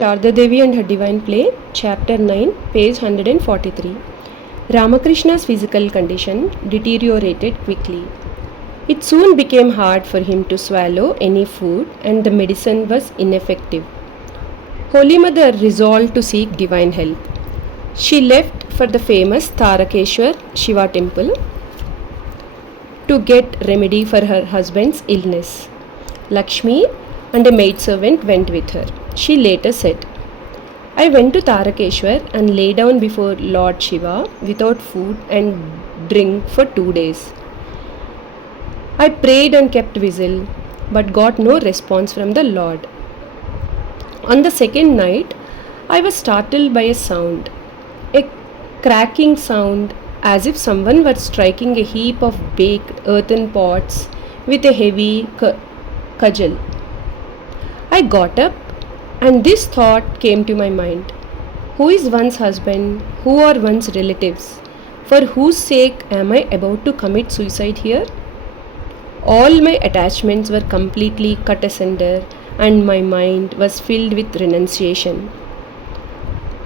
Sharda Devi and Her Divine Play, Chapter-9, page 143. Ramakrishna's physical condition deteriorated quickly. It soon became hard for him to swallow any food, and the medicine was ineffective. Holy Mother resolved to seek divine help. She left for the famous Tarakeshwar Shiva temple to get remedy for her husband's illness. Lakshmi and a maidservant went with her. She later said, I went to Tarakeshwar and lay down before Lord Shiva without food and drink for 2 days. I prayed and kept vigil, but got no response from the Lord. On the second night, I was startled by a sound, a cracking sound as if someone were striking a heap of baked earthen pots with a heavy cudgel. I got up, and this thought came to my mind. Who is one's husband? Who are one's relatives? For whose sake am I about to commit suicide here? All my attachments were completely cut asunder, and my mind was filled with renunciation.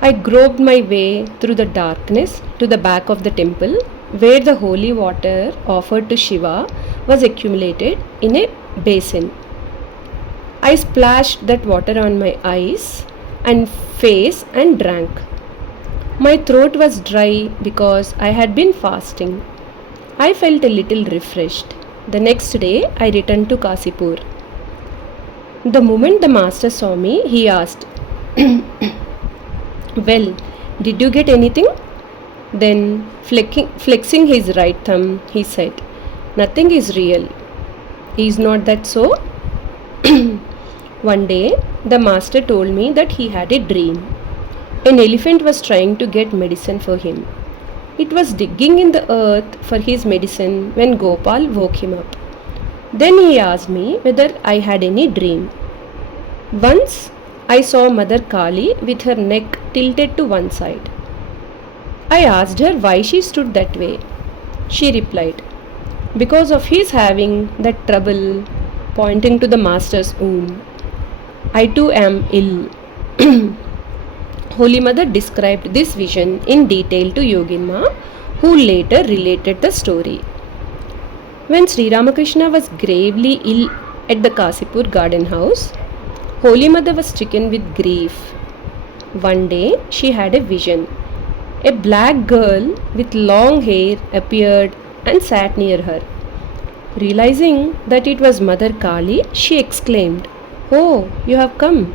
I groped my way through the darkness to the back of the temple, where the holy water offered to Shiva was accumulated in a basin. I splashed that water on my eyes and face and drank. My throat was dry because I had been fasting. I felt a little refreshed. The next day, I returned to Cossipore. The moment the master saw me, he asked, Well, did you get anything? Then, flexing his right thumb, he said, Nothing is real. Is not that so? One day, the master told me that he had a dream. An elephant was trying to get medicine for him. It was digging in the earth for his medicine when Gopal woke him up. Then he asked me whether I had any dream. Once, I saw Mother Kali with her neck tilted to one side. I asked her why she stood that way. She replied, Because of his having that trouble, pointing to the master's wound. I too am ill. Holy Mother described this vision in detail to Yoginma, who later related the story. When Sri Ramakrishna was gravely ill at the Cossipore garden house, Holy Mother was stricken with grief. One day she had a vision. A black girl with long hair appeared and sat near her. Realizing that it was Mother Kali, she exclaimed, Oh, you have come.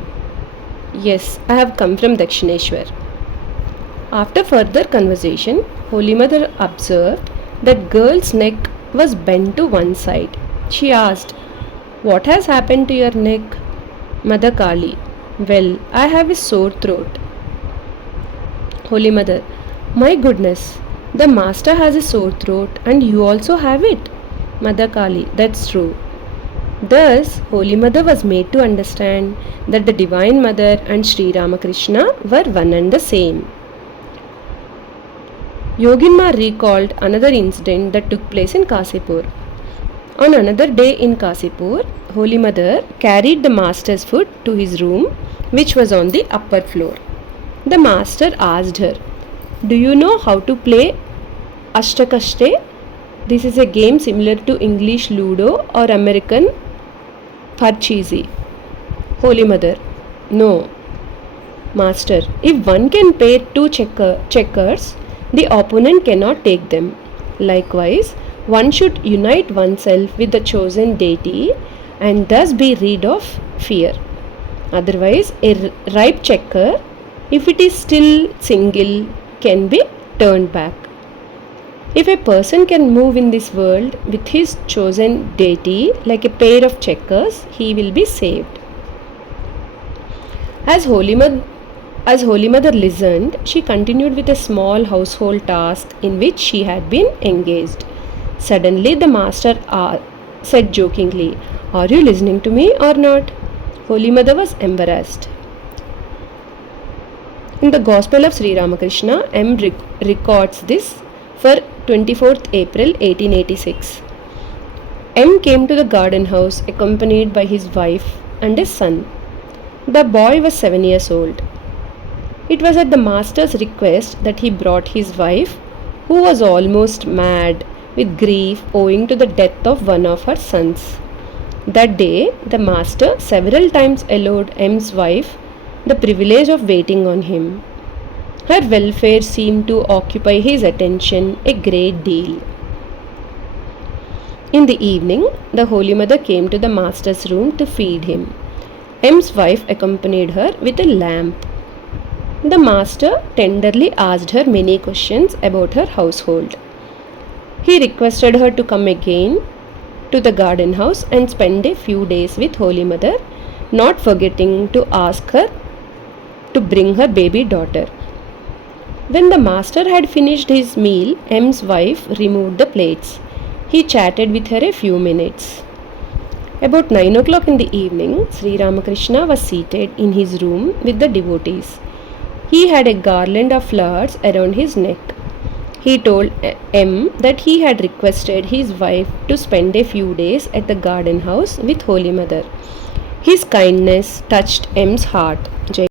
Yes, I have come from Dakshineshwar. After further conversation, Holy Mother observed that girl's neck was bent to one side. She asked, What has happened to your neck? Mother Kali, Well, I have a sore throat. Holy Mother, My goodness, the master has a sore throat and you also have it. Mother Kali, That's true. Thus, Holy Mother was made to understand that the Divine Mother and Sri Ramakrishna were one and the same. Yoginma recalled another incident that took place in Cossipore. On another day in Cossipore, Holy Mother carried the master's foot to his room, which was on the upper floor. The master asked her, Do you know how to play Ashtakashte? This is a game similar to English Ludo or American Parcheesi. Holy Mother, No. Master, if one can pair two checkers, the opponent cannot take them. Likewise, one should unite oneself with the chosen deity and thus be rid of fear. Otherwise, a ripe checker, if it is still single, can be turned back. If a person can move in this world with his chosen deity like a pair of checkers, he will be saved. As Holy Mother listened, she continued with a small household task in which she had been engaged. Suddenly the master said jokingly, Are you listening to me or not? Holy Mother was embarrassed. In the Gospel of Sri Ramakrishna, M records this for 24th April 1886. M came to the garden house accompanied by his wife and his son. The boy was 7 years old. It was at the master's request that he brought his wife, who was almost mad with grief owing to the death of one of her sons. That day, the master several times allowed M's wife the privilege of waiting on him. Her welfare seemed to occupy his attention a great deal. In the evening, the Holy Mother came to the master's room to feed him. M's wife accompanied her with a lamp. The master tenderly asked her many questions about her household. He requested her to come again to the garden house and spend a few days with Holy Mother, not forgetting to ask her to bring her baby daughter. When the master had finished his meal, M's wife removed the plates. He chatted with her a few minutes. About 9 o'clock in the evening, Sri Ramakrishna was seated in his room with the devotees. He had a garland of flowers around his neck. He told M that he had requested his wife to spend a few days at the garden house with Holy Mother. His kindness touched M's heart.